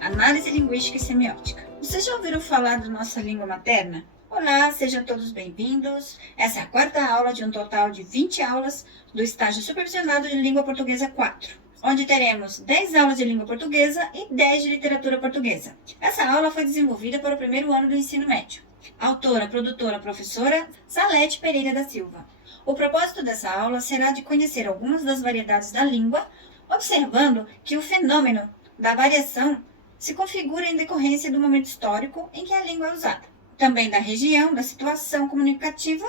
Análise Linguística e Semiótica. Vocês já ouviram falar da nossa língua materna? Olá, sejam todos bem-vindos. Essa é a quarta aula de um total de 20 aulas do estágio supervisionado de Língua Portuguesa 4, onde teremos 10 aulas de língua portuguesa e 10 de literatura portuguesa. Essa aula foi desenvolvida para o primeiro ano do ensino médio. Autora, produtora, professora Salete Pereira da Silva. O propósito dessa aula será de conhecer algumas das variedades da língua, observando que o fenômeno da variação se configura em decorrência do momento histórico em que a língua é usada, também da região, da situação comunicativa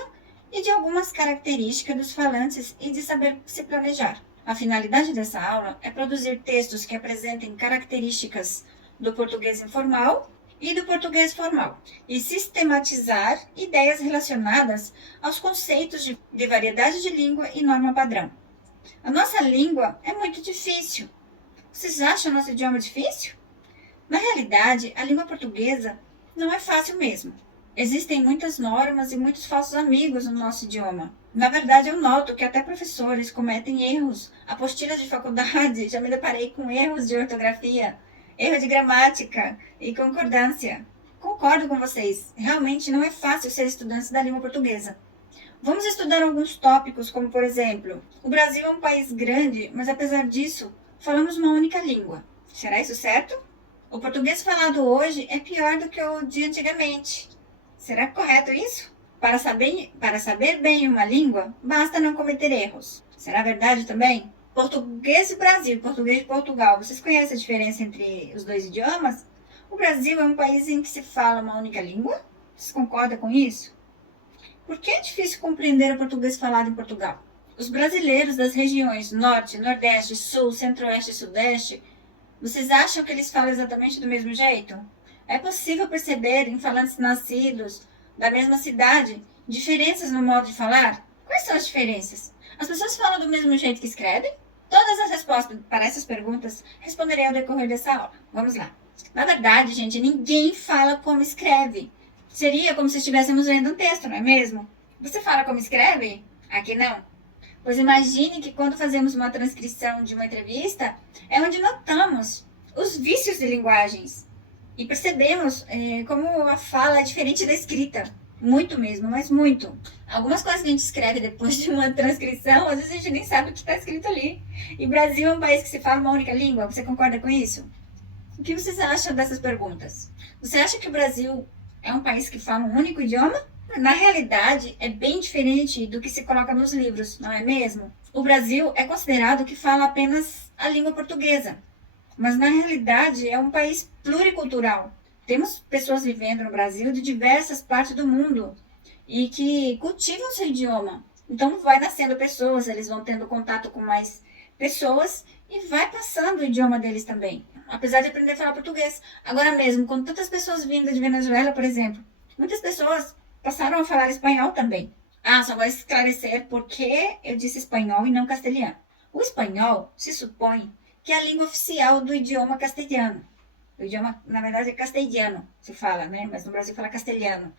e de algumas características dos falantes e de saber se planejar. A finalidade dessa aula é produzir textos que apresentem características do português informal e do português formal, e sistematizar ideias relacionadas aos conceitos de variedade de língua e norma padrão. A nossa língua é muito difícil. Vocês acham nosso idioma difícil? Na realidade, a língua portuguesa não é fácil mesmo. Existem muitas normas e muitos falsos amigos no nosso idioma. Na verdade, eu noto que até professores cometem erros. Apostilas de faculdade, já me deparei com erros de ortografia, erro de gramática e concordância. Concordo com vocês, realmente não é fácil ser estudante da língua portuguesa. Vamos estudar alguns tópicos, como por exemplo, o Brasil é um país grande, mas apesar disso, falamos uma única língua. Será isso certo? O português falado hoje é pior do que o de antigamente. Será correto isso? Para saber bem uma língua, basta não cometer erros. Será verdade também? Português do Brasil e português de Portugal, vocês conhecem a diferença entre os dois idiomas? O Brasil é um país em que se fala uma única língua? Vocês concordam com isso? Por que é difícil compreender o português falado em Portugal? Os brasileiros das regiões Norte, Nordeste, Sul, Centro-Oeste e Sudeste, vocês acham que eles falam exatamente do mesmo jeito? É possível perceber em falantes nascidos da mesma cidade diferenças no modo de falar? Quais são as diferenças? As pessoas falam do mesmo jeito que escrevem? Todas as respostas para essas perguntas responderei ao decorrer dessa aula. Vamos lá. Na verdade, gente, ninguém fala como escreve. Seria como se estivéssemos lendo um texto, não é mesmo? Você fala como escreve? Aqui não. Pois imagine que quando fazemos uma transcrição de uma entrevista, é onde notamos os vícios de linguagens e percebemos como a fala é diferente da escrita. Muito mesmo, mas muito. Algumas coisas que a gente escreve depois de uma transcrição, às vezes a gente nem sabe o que está escrito ali. E o Brasil é um país que se fala uma única língua, você concorda com isso? O que vocês acham dessas perguntas? Você acha que o Brasil é um país que fala um único idioma? Na realidade, é bem diferente do que se coloca nos livros, não é mesmo? O Brasil é considerado que fala apenas a língua portuguesa, mas na realidade é um país pluricultural. Temos pessoas vivendo no Brasil de diversas partes do mundo e que cultivam seu idioma. Então vai nascendo pessoas, eles vão tendo contato com mais pessoas e vai passando o idioma deles também, apesar de aprender a falar português. Agora mesmo, com tantas pessoas vindo de Venezuela, por exemplo, muitas pessoas passaram a falar espanhol também. Só vou esclarecer por que eu disse espanhol e não castelhano. O espanhol se supõe que é a língua oficial do idioma castelhano. O idioma, na verdade, é castelhano, se fala, né? Mas no Brasil fala castelhano.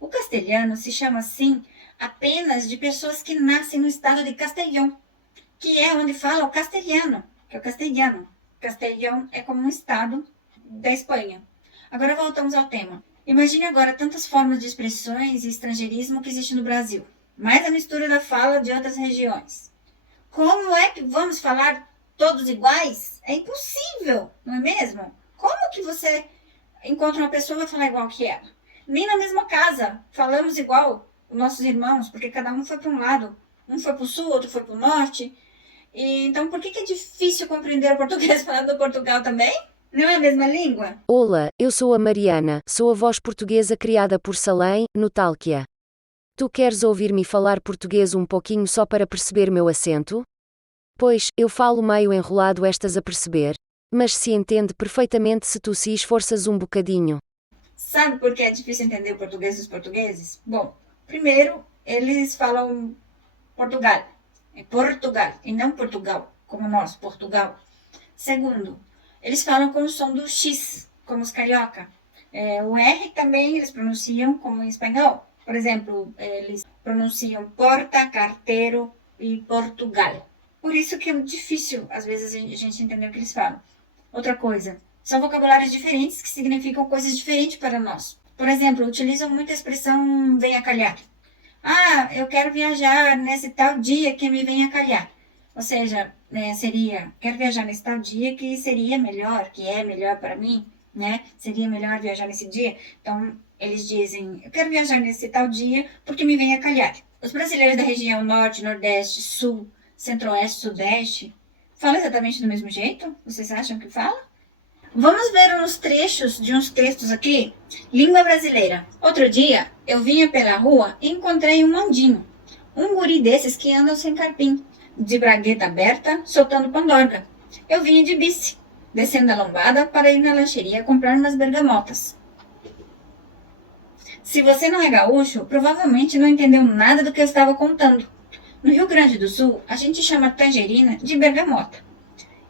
O castelhano se chama assim apenas de pessoas que nascem no estado de Castellón, que é onde fala o castelhano, que é o castelhano. Castellón é como um estado da Espanha. Agora voltamos ao tema. Imagine agora tantas formas de expressões e estrangeirismo que existe no Brasil, mais a mistura da fala de outras regiões. Como é que vamos falar todos iguais? É impossível, não é mesmo? Como que você encontra uma pessoa e vai falar igual que ela? Nem na mesma casa falamos igual os nossos irmãos, porque cada um foi para um lado. Um foi para o sul, outro foi para o norte. E, então, por que é difícil compreender o português falado do Portugal também? Não é a mesma língua? Olá, eu sou a Mariana, sou a voz portuguesa criada por Salem, no Talquia. Tu queres ouvir-me falar português um pouquinho só para perceber meu acento? Pois, eu falo meio enrolado estas a perceber, mas se entende perfeitamente se tu se esforças um bocadinho. Sabe por que é difícil entender o português dos portugueses? Bom, primeiro, eles falam Portugal. É Portugal, e não Portugal, como nós, Portugal. Segundo, eles falam com o som do X, como os carioca. O R também eles pronunciam como em espanhol. Por exemplo, eles pronunciam porta, carteiro e Portugal. Por isso que é difícil, às vezes, a gente entender o que eles falam. Outra coisa, São vocabulários diferentes que significam coisas diferentes para nós. Por exemplo, utilizam muito a expressão venha calhar. Ah, eu quero viajar nesse tal dia que me venha calhar. Ou seja, seria, quero viajar nesse tal dia que seria melhor, que é melhor para mim, né? Seria melhor viajar nesse dia. Então, eles dizem, eu quero viajar nesse tal dia porque me venha calhar. Os brasileiros da região norte, nordeste, sul, centro-oeste, sudeste, falam exatamente do mesmo jeito? Vocês acham que fala? Vamos ver uns trechos de uns textos aqui? Língua brasileira. Outro dia, eu vinha pela rua e encontrei um mandinho. Um guri desses que andam sem carpim, de bragueta aberta, soltando pandorga. Eu vinha de bici, descendo a lombada para ir na lancheria comprar umas bergamotas. Se você não é gaúcho, provavelmente não entendeu nada do que eu estava contando. No Rio Grande do Sul, a gente chama tangerina de bergamota.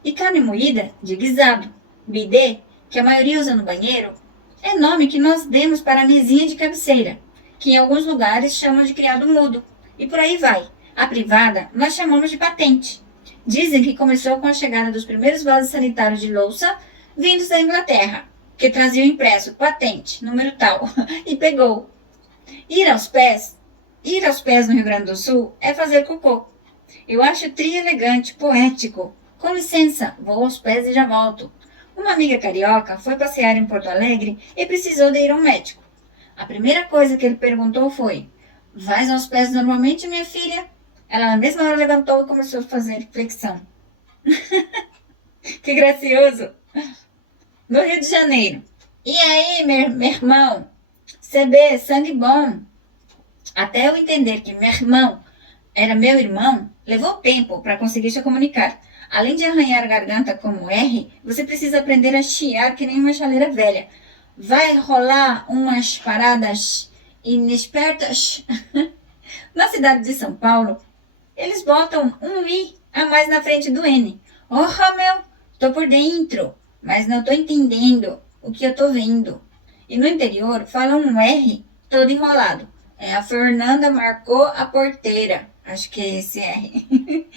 E carne moída de guisado. Bidê, que a maioria usa no banheiro, é nome que nós demos para a mesinha de cabeceira, que em alguns lugares chamam de criado mudo. E por aí vai. A privada nós chamamos de patente. Dizem que começou com a chegada dos primeiros vasos sanitários de louça vindos da Inglaterra, que traziam impresso patente, número tal, e pegou. Ir aos pés no Rio Grande do Sul é fazer cocô. Eu acho elegante, poético. Com licença, vou aos pés e já volto. Uma amiga carioca foi passear em Porto Alegre e precisou de ir ao médico. A primeira coisa que ele perguntou foi: vais aos pés normalmente, minha filha? Ela na mesma hora levantou e começou a fazer flexão. Que gracioso! No Rio de Janeiro. E aí, meu irmão? CB, sangue bom. Até eu entender que meu irmão era meu irmão, levou tempo para conseguir se comunicar. Além de arranhar a garganta como R, você precisa aprender a chiar que nem uma chaleira velha. Vai rolar umas paradas inespertas. Na cidade de São Paulo, eles botam um I a mais na frente do N. Oh, meu, tô por dentro, mas não tô entendendo o que eu tô vendo. E no interior, falam um R todo enrolado. A Fernanda marcou a porteira. Acho que é esse R.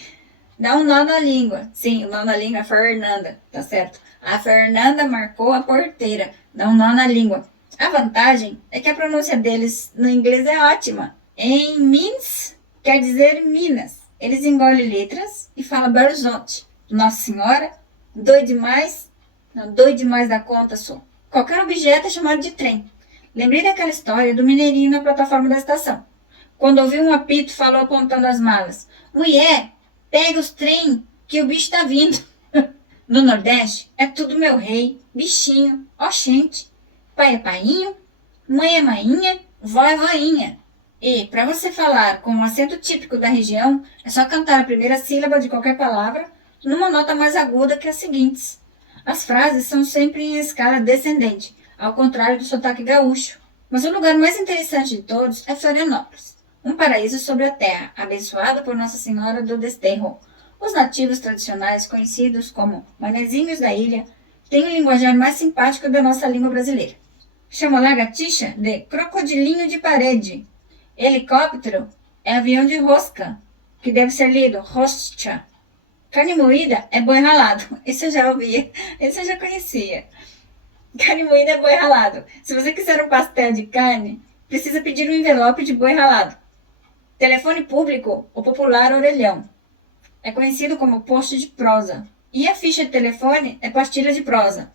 Dá um nó na língua. Sim, o nó na língua é Fernanda, tá certo? A Fernanda marcou a porteira. Dá um nó na língua. A vantagem é que a pronúncia deles no inglês é ótima. Em Minas, quer dizer Minas. Eles engolem letras e falam Belo Horizonte. Nossa Senhora, doido demais. Não, doido demais da conta, sou. Qualquer objeto é chamado de trem. Lembrei daquela história do mineirinho na plataforma da estação. Quando ouviu um apito, falou apontando as malas. Mulher, pega os trem que o bicho tá vindo. No Nordeste, é tudo meu rei, bichinho, oxente. Pai é painho, mãe é mainha, vó é voinha. E, para você falar com um acento típico da região, é só cantar a primeira sílaba de qualquer palavra numa nota mais aguda que as seguintes. As frases são sempre em escala descendente, ao contrário do sotaque gaúcho. Mas o lugar mais interessante de todos é Florianópolis, um paraíso sobre a terra, abençoado por Nossa Senhora do Desterro. Os nativos tradicionais, conhecidos como manezinhos da ilha, têm o linguajar mais simpático da nossa língua brasileira. Chamam a lagartixa de crocodilinho de parede. Helicóptero é avião de rosca, que deve ser lido roscha. Carne moída é boi ralado. Isso eu já ouvia, isso eu já conhecia. Carne moída é boi ralado. Se você quiser um pastel de carne, precisa pedir um envelope de boi ralado. Telefone público, o popular orelhão. É conhecido como post de prosa. E a ficha de telefone é pastilha de prosa.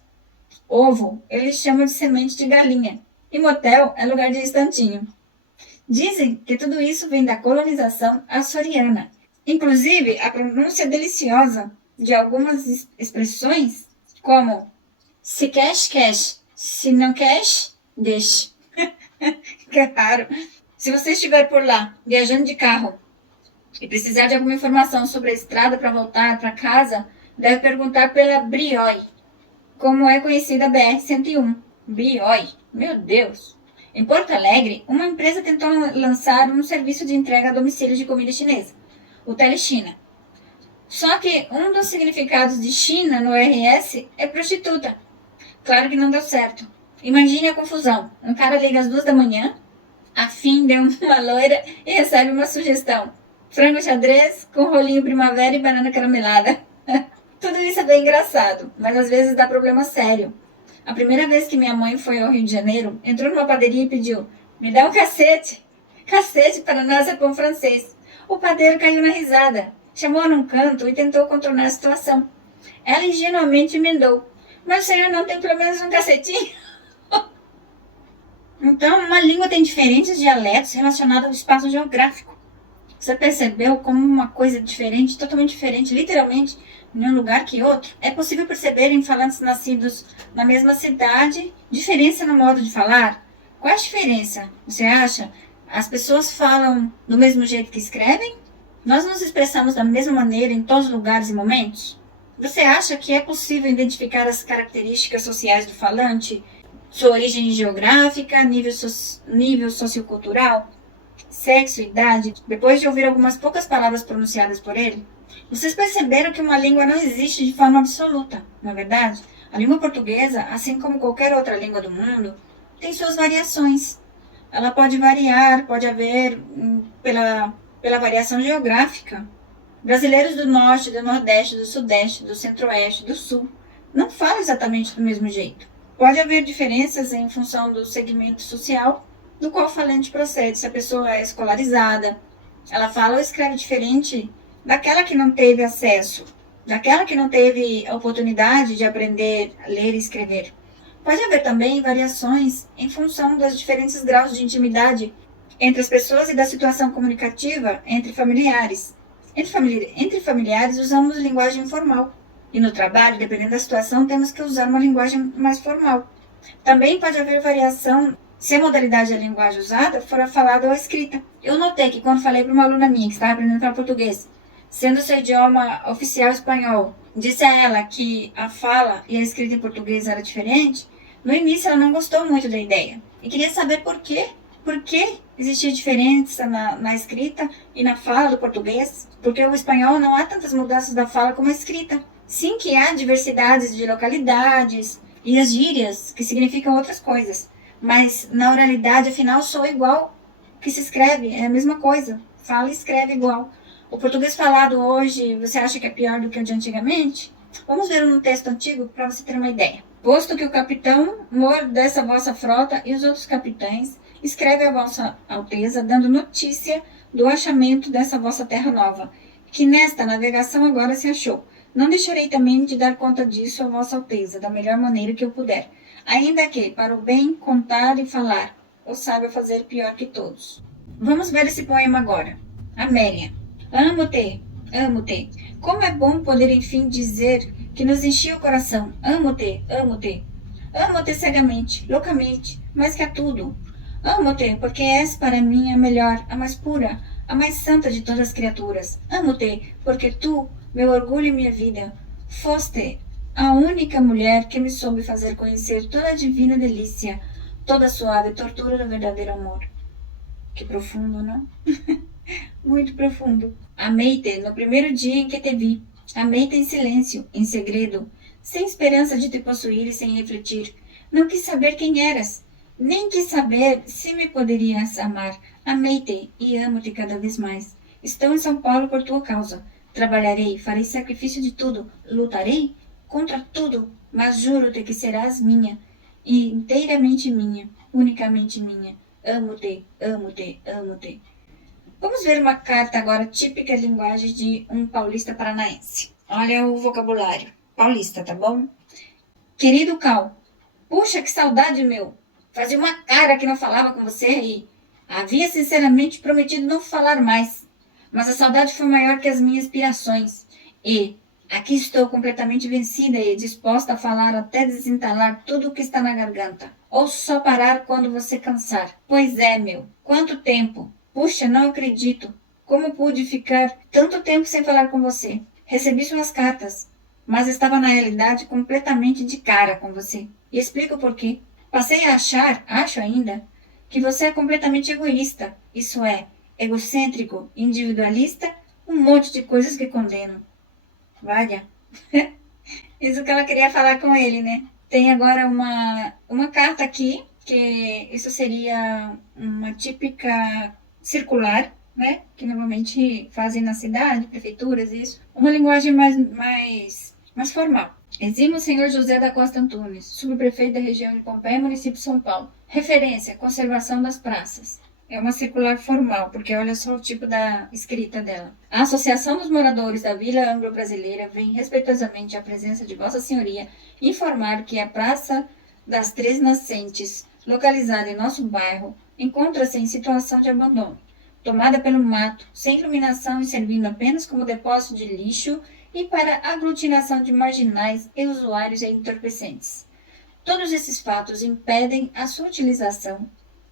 Ovo, eles chamam de semente de galinha. E motel é lugar de instantinho. Dizem que tudo isso vem da colonização açoriana. Inclusive, a pronúncia deliciosa de algumas expressões, como se queres, queres. Se não queres, deixe. Claro. Se você estiver por lá, viajando de carro, e precisar de alguma informação sobre a estrada para voltar para casa, deve perguntar pela Brioi, como é conhecida a BR-101. Brioi, meu Deus! Em Porto Alegre, uma empresa tentou lançar um serviço de entrega a domicílio de comida chinesa, o Telechina. Só que um dos significados de China no RS é prostituta. Claro que não deu certo. Imagine a confusão. Um cara liga às 2 da manhã, a fim de uma loira e recebe uma sugestão. Frango xadrez com rolinho primavera e banana caramelada. Tudo isso é bem engraçado, mas às vezes dá problema sério. A primeira vez que minha mãe foi ao Rio de Janeiro, entrou numa padaria e pediu: "Me dá um cacete. Cacete para nós é pão francês." O padeiro caiu na risada, chamou-a num canto e tentou contornar a situação. Ela ingenuamente emendou: "Mas o senhor não tem pelo menos um cacetinho?" Então, uma língua tem diferentes dialetos relacionados ao espaço geográfico. Você percebeu como uma coisa diferente, totalmente diferente, literalmente, em um lugar que outro? É possível perceber em falantes nascidos na mesma cidade diferença no modo de falar? Qual a diferença, você acha? As pessoas falam do mesmo jeito que escrevem? Nós nos expressamos da mesma maneira em todos os lugares e momentos? Você acha que é possível identificar as características sociais do falante, sua origem geográfica, nível sociocultural? Sexo, idade, depois de ouvir algumas poucas palavras pronunciadas por ele? Vocês perceberam que uma língua não existe de forma absoluta, não é verdade? A língua portuguesa, assim como qualquer outra língua do mundo, tem suas variações. Ela pode variar, pode haver pela variação geográfica. Brasileiros do norte, do nordeste, do sudeste, do centro-oeste, do sul, não falam exatamente do mesmo jeito. Pode haver diferenças em função do segmento social do qual o falante procede. Se a pessoa é escolarizada, ela fala ou escreve diferente daquela que não teve acesso, daquela que não teve a oportunidade de aprender a ler e escrever. Pode haver também variações em função dos diferentes graus de intimidade entre as pessoas e da situação comunicativa entre familiares. Entre familiares usamos linguagem informal e no trabalho, dependendo da situação, temos que usar uma linguagem mais formal. Também pode haver variação se a modalidade da linguagem usada for a falada ou a escrita. Eu notei que quando falei para uma aluna minha que estava aprendendo a falar português, sendo seu idioma oficial espanhol, disse a ela que a fala e a escrita em português era diferente, no início ela não gostou muito da ideia e queria saber por quê. Por que existia diferença na escrita e na fala do português? Porque o espanhol não há tantas mudanças da fala como a escrita. Sim que há diversidades de localidades e as gírias, que significam outras coisas. Mas na oralidade, afinal, soa igual que se escreve, é a mesma coisa. Fala e escreve igual. O português falado hoje, você acha que é pior do que o de antigamente? Vamos ver um texto antigo para você ter uma ideia. Posto que o capitão mor dessa vossa frota e os outros capitães escreve a vossa alteza, dando notícia do achamento dessa vossa terra nova, que nesta navegação agora se achou. Não deixarei também de dar conta disso a vossa alteza, da melhor maneira que eu puder, ainda que, para o bem contar e falar, eu saiba fazer pior que todos. Vamos ver esse poema agora. Amélia. Amo-te, amo-te. Como é bom poder enfim dizer que nos enchia o coração. Amo-te, amo-te. Amo-te cegamente, loucamente, mais que a tudo. Amo-te porque és para mim a melhor, a mais pura, a mais santa de todas as criaturas. Amo-te porque tu, meu orgulho e minha vida, foste a única mulher que me soube fazer conhecer toda a divina delícia, toda a suave tortura do verdadeiro amor. Que profundo, não? Muito profundo. Amei-te no primeiro dia em que te vi. Amei-te em silêncio, em segredo, sem esperança de te possuir e sem refletir. Não quis saber quem eras, nem quis saber se me poderias amar. Amei-te e amo-te cada vez mais. Estou em São Paulo por tua causa. Trabalharei, farei sacrifício de tudo, lutarei contra tudo, mas juro-te que serás minha, e inteiramente minha, unicamente minha. Amo-te, amo-te, amo-te. Vamos ver uma carta agora típica linguagem de um paulista paranaense. Olha o vocabulário. Paulista, tá bom? Querido Cal, puxa, que saudade, meu. Fazia uma cara que não falava com você e havia sinceramente prometido não falar mais. Mas a saudade foi maior que as minhas aspirações. E aqui estou completamente vencida e disposta a falar até desentalar tudo o que está na garganta. Ou só parar quando você cansar. Pois é, meu. Quanto tempo? Puxa, não acredito. Como pude ficar tanto tempo sem falar com você? Recebi suas cartas, mas estava na realidade completamente de cara com você. E explico por quê. Passei a achar, acho ainda, que você é completamente egoísta. Isso é, egocêntrico, individualista, um monte de coisas que condeno. Valha. Isso que ela queria falar com ele, né? Tem agora uma carta aqui, que isso seria uma típica circular, né? Que normalmente fazem na cidade, prefeituras, isso. Uma linguagem mais mais formal. Exímio senhor José da Costa Antunes, subprefeito da região de Pompeia, município de São Paulo. Referência, conservação das praças. É uma circular formal, porque olha só o tipo da escrita dela. A Associação dos Moradores da Vila Anglo-Brasileira vem respeitosamente à presença de Vossa Senhoria informar que a Praça das Três Nascentes, localizada em nosso bairro, encontra-se em situação de abandono, tomada pelo mato, sem iluminação e servindo apenas como depósito de lixo e para aglutinação de marginais e usuários entorpecentes. Todos esses fatos impedem a sua utilização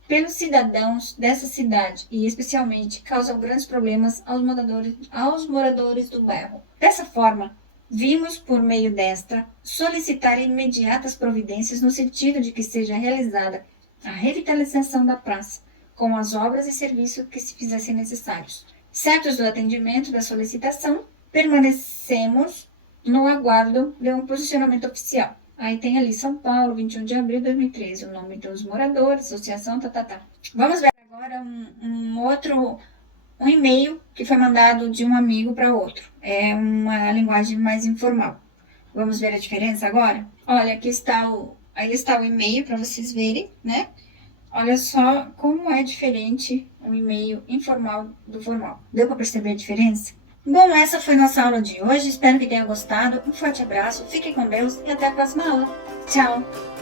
pelos cidadãos dessa cidade e, especialmente, causam grandes problemas aos moradores do bairro. Dessa forma, vimos, por meio desta, solicitar imediatas providências no sentido de que seja realizada a revitalização da praça, com as obras e serviços que se fizessem necessários. Certos do atendimento da solicitação, permanecemos no aguardo de um posicionamento oficial. Aí tem ali São Paulo, 21 de abril de 2013, o nome dos moradores, associação, Vamos ver agora um e-mail que foi mandado de um amigo para outro. É uma linguagem mais informal. Vamos ver a diferença agora? Olha, aí está o e-mail para vocês verem, né? Olha só como é diferente um e-mail informal do formal. Deu para perceber a diferença? Bom, essa foi nossa aula de hoje. Espero que tenha gostado. Um forte abraço, fiquem com Deus e até a próxima aula. Tchau!